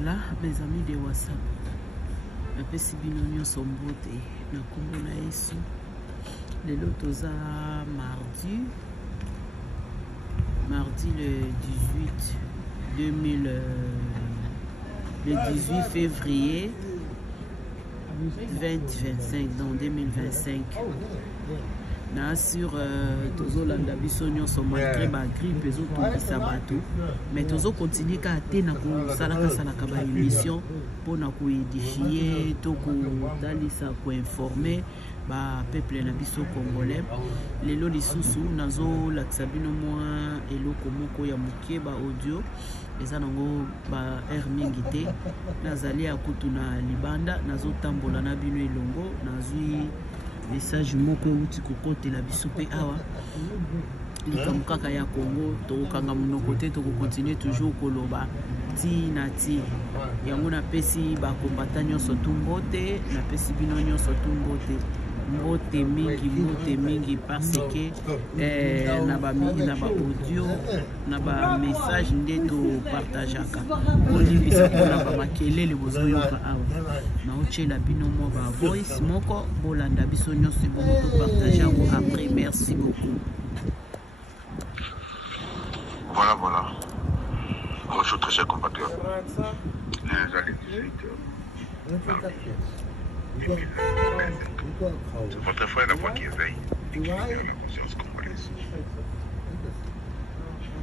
Voilà, mes amis de WhatsApp. Napesi bino nyonso mbote na kombo na Yesu. Lelo toza mardi le 18 février 2025 dans 2025. Na sur tozolanda biso nyonso malgré ba grippe ezotongisa bato, mais tozo continuer ka te na kosalaka ba émission pona ko édifier to ko dalisa ko informer ba peuple na biso congolais. Lelo lisusu nazo lakisa bino mwa eloko moko ya mokie ba audio eza nango ba air mingi te, nazali akutu na libanda nazo tambola na bino elongo nazwi message moko uti kokote la biso pe awa likambo kaka ya Congo tokanga monoko te toko continuer toujours koloba ti na ti yango na pesi ba kombata nyonso tumbote na pesi bino nyonso tumbote mbote mingi parce que na ba audio na ba message nde to partageaka olibisa na ba makelele bozoyoka awa na ochela bino mo ba voice moko bolanda biso nyonso bo to partager yango après. Merci beaucoup. Voilà. Bonjour très chers compatriotes. Les années 18 c'est votre frère la voix qui éveille et qui libère la conscience congolaise.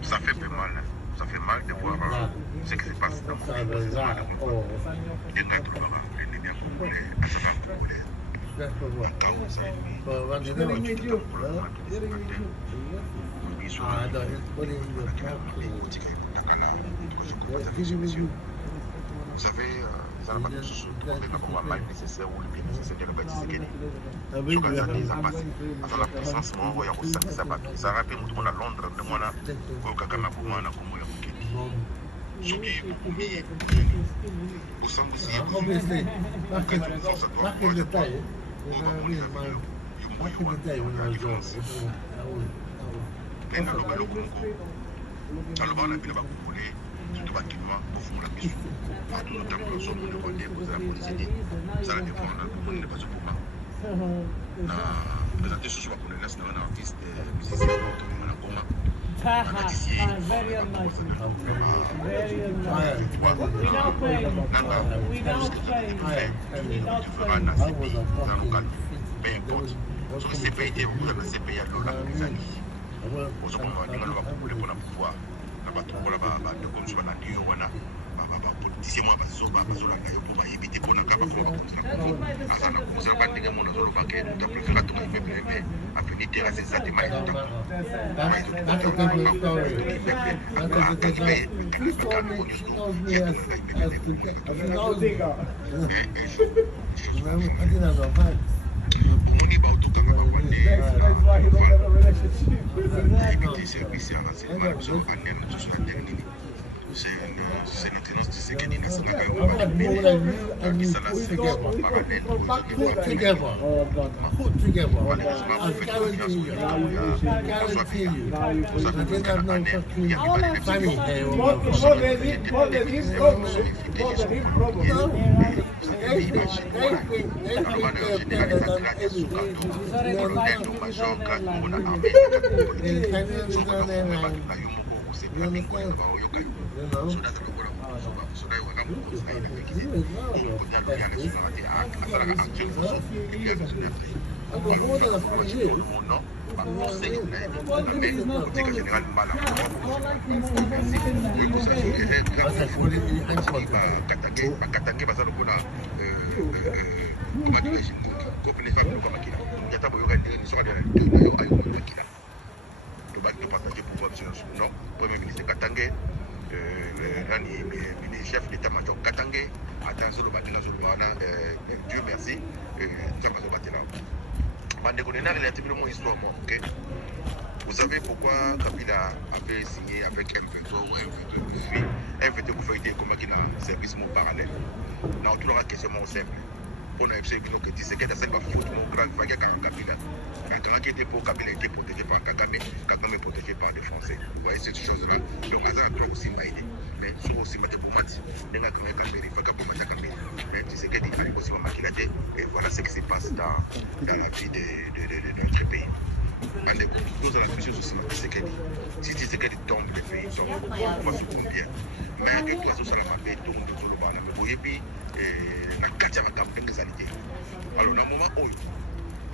Ça fait peu mal, ça fait mal de voir ce qui se passe dans mon pays. Il y a un ennemi congolais, à sa femme congolaise. Quand vous savez, je ne vais pas tout pour la main de ces matin. Ils sont là, vous savez, ça n'a pas de souci, on n'a pas mal nécessaire ou le bien nécessaire de la bâtisse qui est. Je crois que ça a passé. Avant la puissance, moi, il y a aussi ça va. Ça rappelle tout le monde à Londres, de moi là, au Kakana Kouma, na Komo Yamuki. Soki, au sein aussi, surtout bâtiment pour faire la mission. Partout notamment dans la zone de Rwandais, vous avez la police, ça la défend, on n'est pas au pouvoir. Présenté ce soir pour le reste d'un artiste musicien, tout le monde a commun. C'est une tenance de sécurité nationale qui s'en a fait parallèle Premier ministre Katangé, le chef d'état-major Katangé, Dieu merci, vous savez pourquoi Kabila avait signé avec M23 ou M23 pour faire un service parallèle? Non, tout le reste question simple. Pour nous, c'est que Tshisekedi a fait un grand vague à Kabila. Quand qui était pour Kabila était protégé par Kagame, Kagame est protégé par des Français. Vous voyez cette chose-là. Donc, Hazard a aussi maïdé. mais sur aussi maté pour mati nenga quand même Kambere faka pour mata Kambere mais tu sais que dit allez aussi makilate et voilà ce qui se passe dans la vie de notre pays. And the cause of la mission aussi tu sais que si tu sais que tombe le pays tombe on va se combien mais que toi sur la mapé tombe sur le bana mais boye puis na katia makampe ngezalité alors na moment où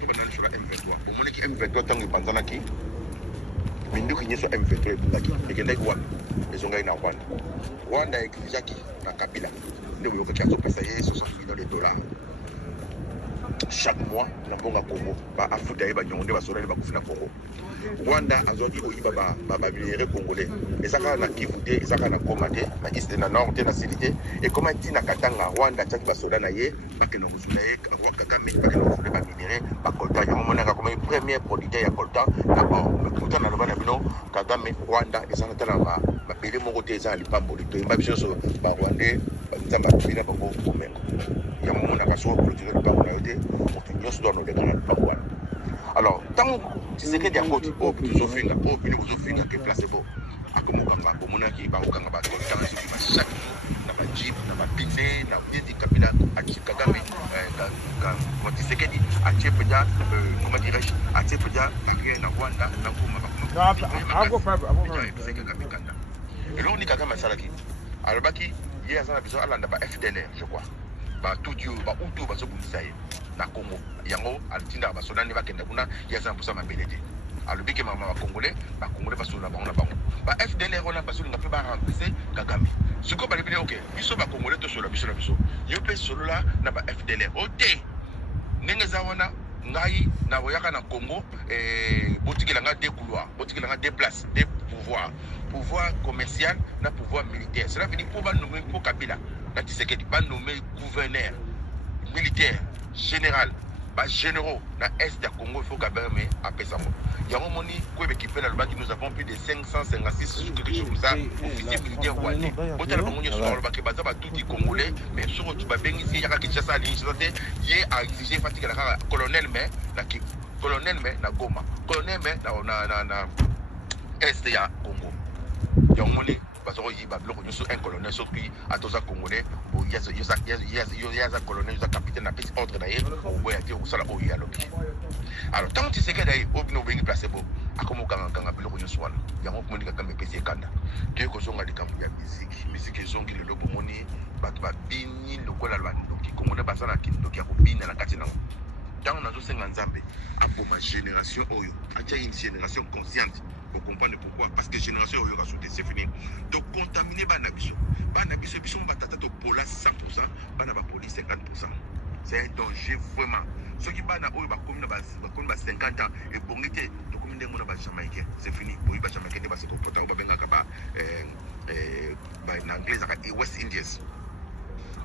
on va dans sur la M23 pour mon équipe M23 tango panzana ki minduki nyeso M23 bungaki ekende kwa ezonga ina Rwanda ekizaki na Kabila ndio yoka kiazo pesa ye 60 millions de dollars chaque mois na bonga Congo ba afuta ye ba nyonde ba sorale ba kufina Congo Rwanda azoki oyiba ba minere congolais ezaka na Kivu te ezaka na Goma te na East na Nord te na Sud te et comment tina katanga Rwanda taki ba soda na ye ba ke no musula ye Rwanda Kagame ba ke no musula ba minere ba coltan ya mona ka comme premier producteur ya coltan d'abord mais pourtant na loba na bino Kagame Rwanda ezana tala ba bele moko te ezali pambo de to mbabiso so ba Rwanda nzamba bina ba ko komengo ya mona ka so producteur ba ko na yote mutu nyoso do no de kana ba ko alors tant tu sais que des côtés au plus au fin au plus au fin que placé bon à comme kanga ko mona ki ba ko kanga ba ko tant ci ba chaque na ba jeep na ba pine na dit Kabila a Kagame quand tu sais que dit a Tchepja comment dirais-je a Tchepja na rien na Rwanda na Goma ba et là on dit Kagame salaki alors baki hier ça a besoin alanda ba FDLR je crois ba tout Dieu ba utu ba so bumisaye na Congo yango altinda ba soda ne ba kenda kuna ya 100% mabelete alobi ke mama ba congolais ba sola ba ona bango ba FDLR ona ba sola pe ba remplacer Kagame siko ba lebile OK biso ba congolais to sola biso yo pe solo la na ba FDLR ote ndenge za wana ngai na boyaka na Congo botikela nga deux couloirs botikela nga deux places deux pouvoir commercial na pouvoir militaire cela veut dire pour ba nommer pour Kabila na Tshisekedi ba nommer gouverneur militaire général ba généraux na est de Congo il faut Kagame appelle ça yango moni ko be kipela le baki nous avons plus de 556 quelque chose comme ça officiers militaires rwandais otala bango nyoso ba ke baza ba tuti congolais mais sur tu ba bengi si yaka Kinshasa ali nsote ye a exigé fatika la colonel mais na Goma colonel mais na est ya Congo yango moni parce que ba bloko nyoso un colonel so puis atoza congolais bo yaza colonel yaza capitaine na petit ordre na ye bo ya ti osala o ya lobi alors tant tu sais que dai obino bengi placer bo akomo kanga bloko nyoso wana yango komoni Kagame pesi kanda te ko zonga likambo ya musique ezongi le lobo moni bato ba bini lokola bandoki congolais basana kindoki ya kobina na kati nango tant nazo senga nzambe apo ma génération oyo atia une génération consciente. Pour comprendre pourquoi. Parce que génération oyo kasute c'est fini. Donc contaminer banabiso biso batata to pola 100%, bana ba police 50%. C'est un danger vraiment. Ceux qui bana oyo ba komi ba 50 ans et bongité to komi ndemo na ba Jamaïcain. C'est fini. Boyi ba Jamaïcain ba se comporta ba benga ka ba en anglais ça West Indies.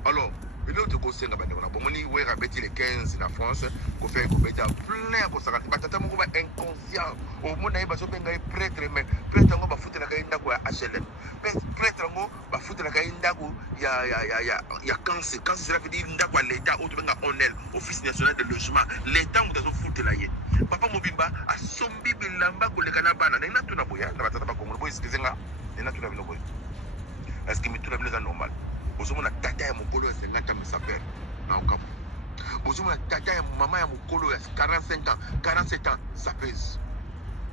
Alors une autre conseil nga bandeko na bomoni wera beti les 15 na France ko fait ko beta plein ko saka batata moko ba inconscient au mona yeba so benga prêtre mais prêtre ngo ba futela ka indako ya HLM prêtre ngo ba futela ka indako ya cancer cela veut dire indako l'état ou benga ONEL office national de logement l'état ngo zo futela ye papa mobimba asombi bilamba ko lekana bana na tuna boya na batata ba kongo boy skizenga na tuna bino boy est-ce que mituna bino za normal bozomona tata ya mokolo ya 50 ans s'appelle na okapu bozomona tata ya mama ya mokolo ya 45 ans 47 ans ça pèse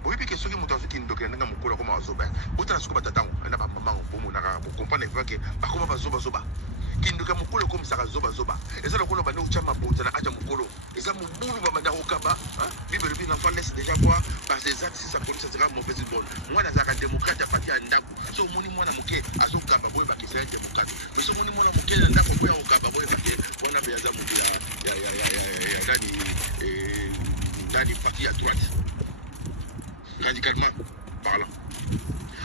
boyebi ke soki moto azoki ndokela ndenge mokolo akoma bazoba botala soko batatango na bamamango bomonaka bokomprendre ke bakoma bazobazoba kindoka mokolo komisaka zobazoba eza lokola bande utia mabota na aja mokolo eza mobulu babanda kokaba bible bi l'enfant laisse déjà voir par ses actes si sa conduite sera mauvaise bonne mwana azalaka démocrate ya parti ya ndako so omoni mwana moke azokaba boye bakesa ya démocrate mais so omoni mwana moke na ndako boye akokaba boye bake wana mpe aza moto ya nani parti ya droite radicalement parlant.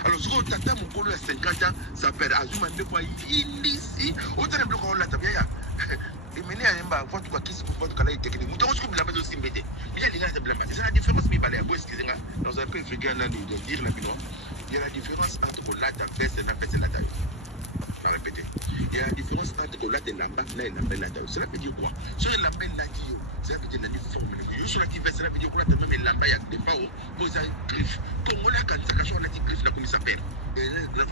Alors, ce qu'on tata mon colo à 50 ans, ça perd Azuma de quoi ici. Autant de blocs on l'a tabia. Et mener à un vote quoi qui se peut pas être technique. Nous devons la maison simbété. Il y a des gens qui blâment. C'est la différence mais balé à bois excusez-moi. Dans un peu africain là de dire la binois. Il y a la différence entre la baisse et la baisse et la taille. Je vais répéter. Il y a la différence entre la de la basse et la belle la taille. Cela veut dire quoi? Sur la belle la taille. Cela veut dire la forme. Sur la diverse, cela veut dire qu'on a même la maille avec des pao. Vous avez griffe. Tout le monde a quand ça cache on a dit griffe là comme il s'appelle. Et là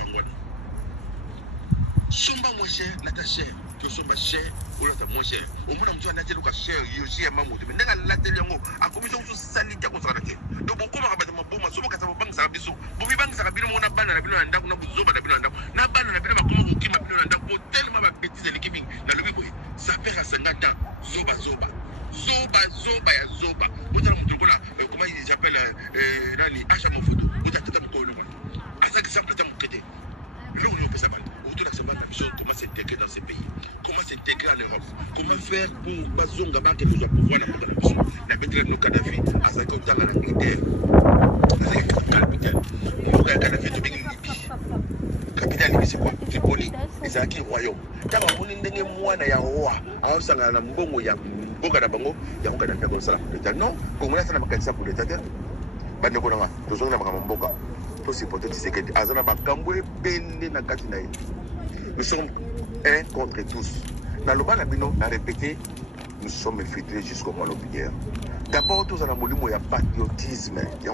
somba moins cher nata cher que somba cher ou l'autre moins cher au moins on a dit que cher yoshi mamoto mais nanga la télé ngo a commission sous sanitaire ko sara te donc beaucoup ma rabata maboma sobo ka bang sara biso bobi bang sara bino na bana na bino nda ko na buzoba na bino nda na bana na bino makoma ko kima bino nda ko tellement ba bêtise le kimi na lobi boy ça fait à 50 ans zoba ya zoba botala mutu kola comment il s'appelle nani acha mo photo botala tata ko le asa que ça peut t'enquêter là on peut savoir autour de ça comment s'intégrer dans ces pays, comment s'intégrer en Europe, comment faire pour bazonga ba que nous allons pouvoir la population la mettre nos Kadhafi à sa compte en Angleterre avec capitale nous Kadhafi de Libye capitale Libye c'est quoi c'est Poli et ça qui royaume quand on est ndenge mwana ya roi a sanga na mbongo ya mboka na bango ya ko Kadhafi ko sala pour non comme on a ça na makanisa pour l'état bande ko nga tozonga na makamboka to supporter Tshisekedi azana ba kambwe bende na kati na ye. Nous sommes un contre tous. Dans le bas, on a répété, nous sommes infiltrés jusqu'au mois d'hier. D'abord, tous en il y a patriotisme. Il y a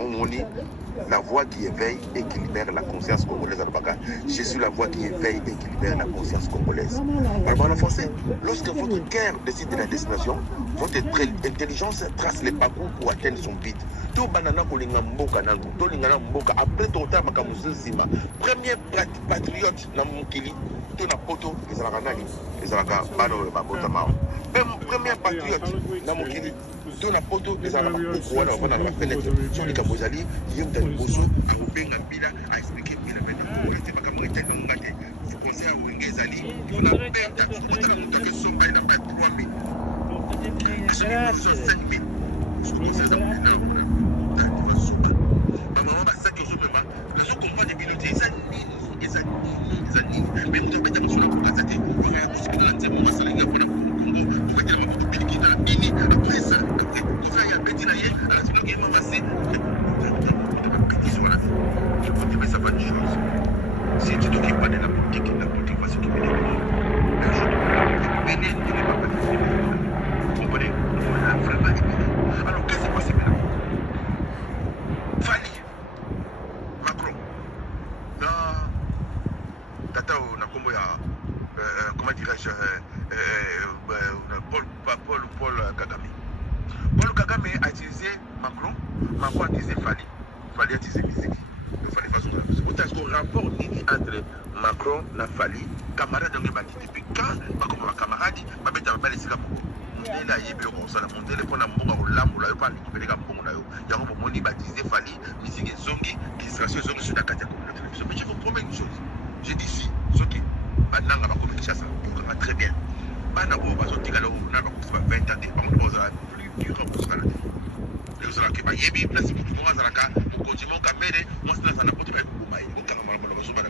la voix qui éveille et qui libère la conscience congolaise. Je suis la voix qui éveille et qui libère la conscience congolaise. Alors, en français, lorsque votre cœur décide de la destination, votre intelligence trace les parcours pour atteindre son but. Tout banana kolinga mboka nangu, to lingana mboka après ton temps makamusuzima. Premier patriote na mukili, to na poto ezalaka nani, ezalaka bano babota mao. Premier patriote na mukili, to na poto ezalaka poko wana wana na fenêtre. Sur les kamozali, yemta boso a obenga bila a expliquer bila bena. On était pas comme était non ngate. Vous pensez à Wengezali, on a perdu tout le monde qui sont il n'a pas 3000. Ils sont 5000. Je pense que ça maman ba saki ozo mema na zo comprendre bilote eza nini mais on doit mettre sur la pokazate on va discuter dans la tête on va salinga pour la Congo on va dire ma photo biliki na ini après ça on va y a petit na ye à la suite que maman c'est petit sur la vie je peux te mettre ça pas de chose si tu t'occupes pas de la politique va s'occuper de toi un jour tu n'est pas facile vous comprenez voilà vraiment alors qu'est-ce qui s'est passé maintenant Fali Macron tata na kombo ya comment dirais-je Paul Kagame. Paul Kagame a utilisé Macron a utilisé Fali a utilisé Misiki. Fali façon de la vous avez un rapport entre Macron na Fali camarade de bandi depuis quand pas comme ma camarade ba beta ba lesika moko ndela yebe ko sala mondele pona mboka ko lambo la yo pa récupérer ka mbongo na yo ya ko moni baptisé Fali Misiki zongi illustration zongi sur la carte communauté. Mais je vous promets une chose, j'ai dit si soki bananga ba comme Kinshasa pour très bien bana ko ba sotika lo na ba ko 20 ans par contre ça plus dur pour ça les gens qui ba yebi place pour moi ça la ka pour continuer ka mede moi c'est ça na pour être pour mai ko kanga mala ba so bana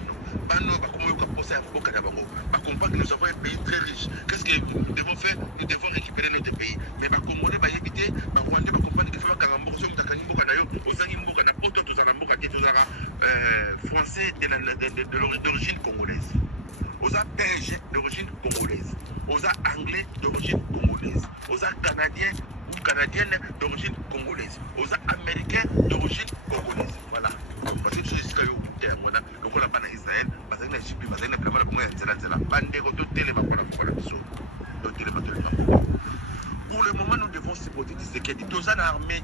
bano ba ko ka poser à boka na bango ba comprendre que nous avons un pays très riche. Qu'est-ce que nous devons faire? Nous devons récupérer notre pays mais ba Congolais ba yebité ba Rwandais ba comprendre que faut kanga mboka so mutakani mboka na yo ozangi mboka na poto to za mboka te to za français de d'origine congolaise. Aux belges d'origine congolaise, aux anglais d'origine congolaise, aux canadiens ou canadiennes d'origine congolaise, aux américains d'origine congolaise. Voilà. Parce que je suis là, donc on a pas en Israël, parce que je suis pas là, pour moi, c'est là. Pour le moment, nous devons supporter ce qui est dit. Tous en armée,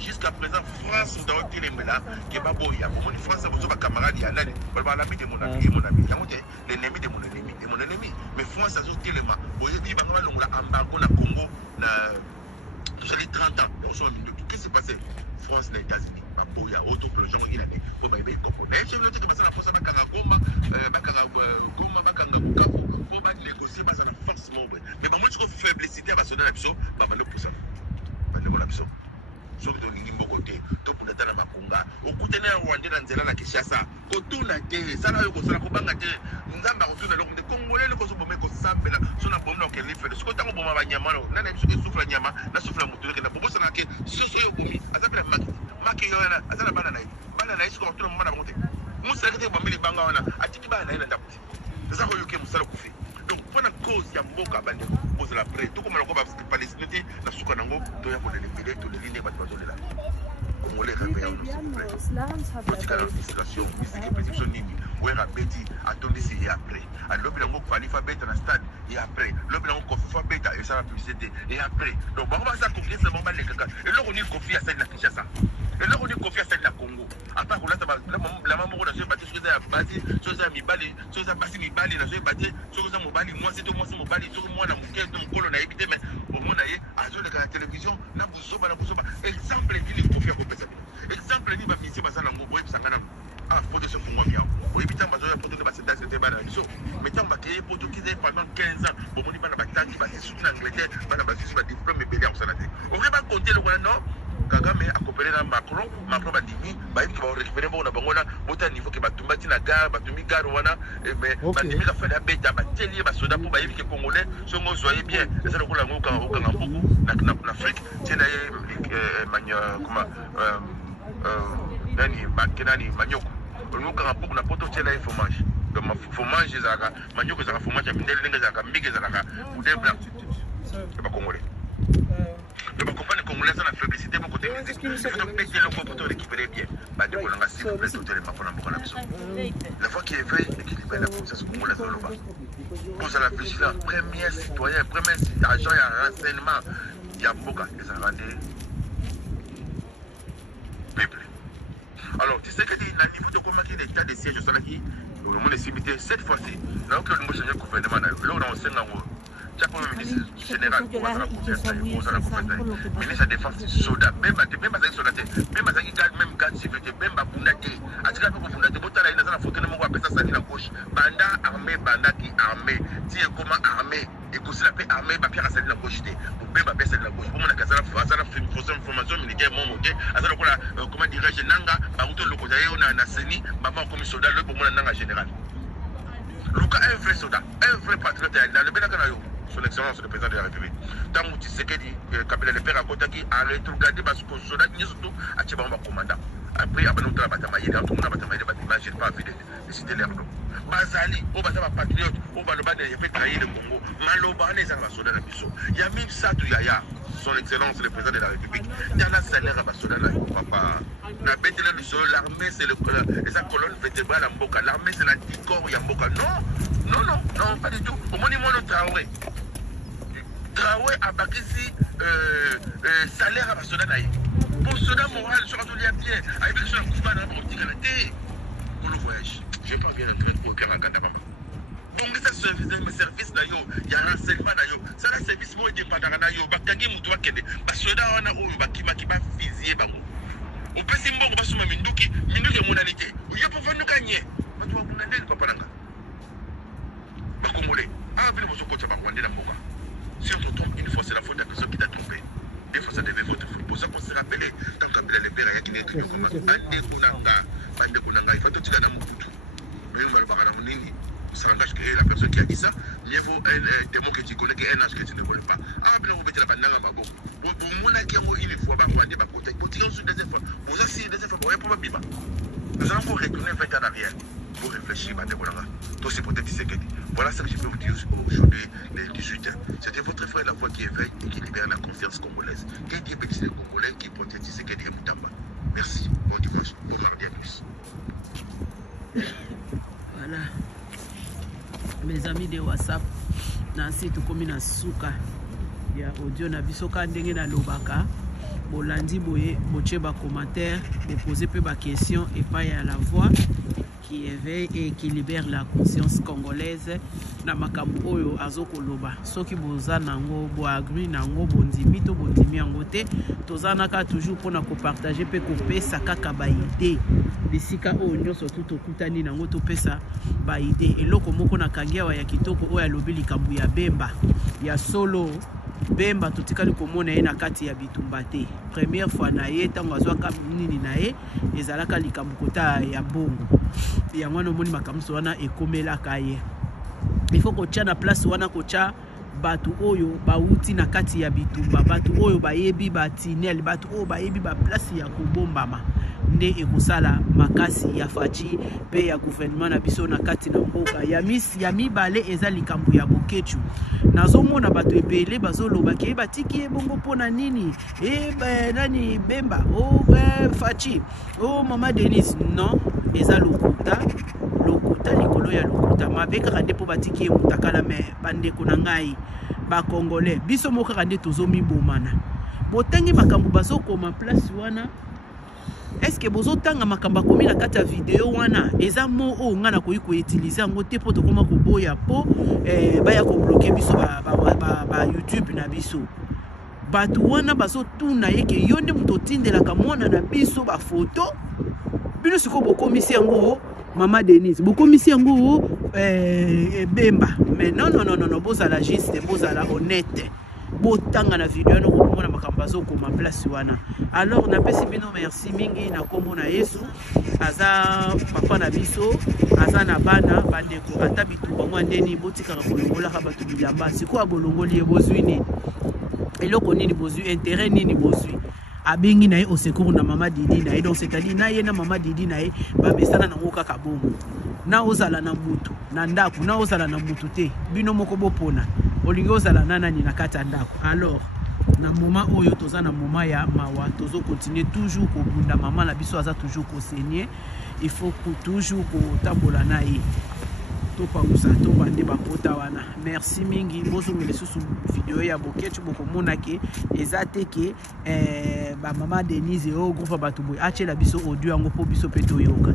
jusqu'à présent, France dans le téléméla, qui est pas beau. Il y a beaucoup de France, c'est votre camarade, il y a l'ami de mon ami, l'ennemi de mon ennemi, et mon ennemi. Mais France, c'est un téléma. Vous avez dit, on a embargo na Congo, tous les 30 ans. Qu'est-ce qui s'est passé? France, les États-Unis, il y a autre que le genre il a dit. Bon, ben, mais je veux dire que ça, la force, Goma, pour négocier la force membre. Mais moi, je fais faiblessité à sonner la mission, je vais le pousser. La mission. Sauf que tu as côté, tu peux être dans ma conga. Au côté de Rwanda, dans Zéla, qui chasse ça. Quand tu as été, ça là, tu as été, nous avons retourné le monde. Congolais, le Kosovo, mais qu'on s'appelle, sur la bombe, qu'elle fait. Ce que tu as bombe à Nyama, là, il souffle à Nyama, là, souffle à Moutoule, qui n'a pas besoin de ce soit au Boumi. À ça, Maki, à ça, la banane. Banane, ce qu'on trouve, on a monté. Mon secrétaire, on a mis les bangas, on a dit, banane, c'est ça que nous avons fait. Donc, pour la cause, il y a beaucoup de pose la près. Tout comme on a Palestine, la Soukanango, tu as les billets, tu les lignes, tu les là. Comme on les réveille, on nous plaît. Politique à l'administration, musique et perception, Nini, Ouera Betty, Atone polisi et après. Alors l'objet d'ango Khalifa beta dans stade et après. L'objet d'ango Kofi beta et ça va publicité et après. Donc on va ça confier c'est vraiment les gars. Et là on y confie à celle de Kinshasa. Et là on y confie à celle de la Congo. À part là la maman on a joué bâti chose à bâti chose à mibali chose à bâti mibali na joué bâti chose à mobali moi c'est tout moi c'est mobali tout moi na muké de mokolo na évité mais au moins naie à jouer la télévision na busoba exemple ni confie à kopesa. Exemple ni ba misi basana ngo boy bisangana. Ah, faut de ce qu'on voit bien. Au début, on va pour de passer dans cette banane. Mais tant que pour tout qui est pendant 15 ans, pour mon pas bataille, qui va se soutenir en Angleterre, va se diplôme et bélier en santé. On va pas compter le Rwanda. Kagame a coopéré dans Macron va dimi, bah il va récupérer bon na au niveau que batumba tina gare, batumi gare wana, mais batumi a fait la bête, bah télé, bah soda pour bah il que congolais, sont nous soyez bien. Et ça le coup la ngou quand on beaucoup, na Afrique, c'est là comment nani bakenani manyoko. Nous quand on a poto tela il fromage. Donc fromage ezaka manyoko ezaka fromage ya mindele ndenge ezaka mbike ezaka poulet blanc. C'est pas congolais. Le compagnie congolais ça la fébrilité mon côté musique. Il faut péter le corps pour récupérer bien. Bah de ko nga si vous plaît hôtel ma fona mbona biso. La fois qui éveille équilibrer la puissance congolaise dans le bas. Pose à la vigilance, premier citoyen, premier agent et renseignement. Il y a beaucoup des arrêtés. Peuple. Alors, tu sais que le niveau de comment il état de siège au Salaki, le monde est limité cette fois-ci. Là où le nouveau changement gouvernement, là où on s'est en haut, tu as le ministre général, ministre de la défense, soldat, même à soldat, même à même garde sécurité, même à Bundate, à tout cas pour Bundate, Botala, il y a une photo de mon appel ça la gauche, banda armé, banda qui armé, tu es comment armé, et que cela peut armé, ma pierre à celle de la gauche, pour bien ma pierre celle de la gauche, pour mon acasara, formation militaire, mon moquet, à ça, comment dirais-je, Nanga, Baruto, le côté, on a un Seni, maman comme soldat, le pour mon Nanga général. Luka est un vrai soldat, un vrai patriote, dans le Bénacanayo. Son excellence le président de la République. Tant que tu sais que Kabila le père à côté qui a regardé parce que soldat ni surtout à Tchibamba commandant. Après à Banotra Batamaye, dans tout le monde Batamaye, j'ai pas envie de citer leur nom. Bazali, au Batama patriote, au Baloba de fait trahir le Congo. Maloba les armes soldats de Bissau. Il y a même ça tout Yaya, son excellence le président de la République. Il y a un salaire à soldat là, papa. La bête de la sol, l'armée c'est la colonne vertébrale à Mboka. L'armée c'est l'anticorps Yamboka. Non, pas du tout. Au monument de Traoré. Traoré a bâti salaire à ma soldat. Pour soldat moral, je suis bien. Avec ce coup de balle, pour le voyage. Je n'ai pas bien entrer pour faire un canard. Donc, ça service il y a un renseignement. Ça, le service est indépendant. Bakagi Moutoua Kende. Soldat, on a eu Bakima qui va fusiller. On peut s'y mourir parce que Minduki est modalité. Il y a pas de gagner. Mais tu vas vous demander, papa Nanga. Congolais. Ah, vous avez coach à Rwanda dans Boka. Si on te trompe une fois, c'est la faute de la personne qui t'a trompé. Des fois, ça devait votre faute. Pour ça qu'on s'est rappelé, tant qu'Abila le père, il y a qui n'est écrit comme ça. Ande Konanga, il faut que tu gagnes mon couteau. Mais on va le voir à Mounini. Ça engage que la personne qui a dit ça, mieux vaut un démon que tu connais qu'un âge que tu ne connais pas. Ah, bien, vous mettez la banane à Babo. Pour mon qui a une fois, Rwanda, Bakota, pour tirer sur des efforts. Vous aussi, des efforts, vous n'avez pas bima. Nous allons retourner 20 ans en arrière. Pour réfléchir, toi c'est peut-être Tshisekedi. Voilà ce que je peux vous dire aujourd'hui, les 18 ans. C'était votre frère La Voix qui éveille et qui libère la confiance congolaise. Qui dit bénisse les Congolais qui protège Tshisekedi et Moutamba. Merci, bon dimanche, bon mardi à tous. Voilà. Mes amis de WhatsApp, Nancy Tukomi na Suka. Il y a audio na bisoka ndenge na lobaka. Bolandi boye, boche ba commentaire, poser peu ba question et pas à La Voix qui éveille et qui libère la conscience congolaise na makambo oyo azoko loba soki boza nango bo agri nango bondimi to bondimi angote tozanaka toujours pona ko partager pe ko pesa kaka ba idée bisika oyo nyoso tout okutani nango to pesa ba idée eloko moko na kangia wa ya kitoko oyo alobi likambu ya Bemba ya solo Bemba totikali komona ye na kati ya bitumba te première fois na ye tango azwaka nini na ye ezalaka likambu kota ya bongo ya mwana moni makamso wana ekomelaka ye il faut kotia na place wana kotia batu oyo bauti na kati ya bitumba batu oyo bayebi batinel batu oyo bayebi ba place ya kobombama nde ekosala makasi ya faci pe ya gouvernement na biso na kati na mboka ya mibale eza likambu ya bokechu nazomona bato ebele bazoloba ke batiki ebongo pona nini nani Bemba faci mama Denise non eza lokuta lokuta likolo ya lokuta mabe kaka nde po batiki ye mutakala me bandeko na ngai ba congolais biso moko kaka nde tozomibomana botangi makambo bazokoma place wana. Est-ce que bozo tanga makamba komi na kata video wana eza mo o nga na koyi ko utiliser ngo te poto koma ko boya po baya ko bloquer biso ba YouTube na biso batu wana bazo tuna yeke yonde muto tindela ka mwana na biso ba photo bino siko bokomisi yango Mama Denise bokomisi yango Bemba mais non bozala juste bozala honnête botanga na video no komona makambo azokoma place wana. Alors napesi bino merci mingi na kombo na Yesu aza papa na biso aza na bana bandeko ata bitu bango ndeni botikaka kolongola ka batu bilamba siko abolongoli ebozwini eloko nini bozwi intérêt nini bozwi abengi na ye au secours na Mama Didi na ye donc c'est-à-dire na ye na Mama Didi na ye bamesana nango kaka bongo na ozala na mutu na ndako na ozala na mutu te bino moko bopona olingi ozala nanani na kati ya ndako. Alors na moment oyo toza na moment ya mawa tozo continuer toujours kobunda mama na biso aza toujours kosenye il faut que toujours kotambola na ye topangusa tobande bapota wana. Merci mingi bozongela susu video ya boketu bokomona ke eza te ke Mama Denise o groupe batu boy achela biso audio yango po biso pe toyoka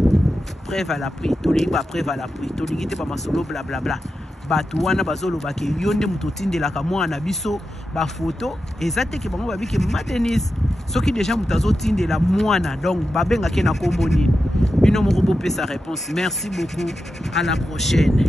preuve à la prix tolingi ba preuve à la prix tolingi te ba masolo bla bla bla batu wana bazoloba ke yonde muto tindelaka mwana biso ba photo eza te ke bango babike Mama Denise soki déjà mutazo tindela mwana donc babenga ke na kombo nini bino moko bopesa réponse. Merci beaucoup, à la prochaine.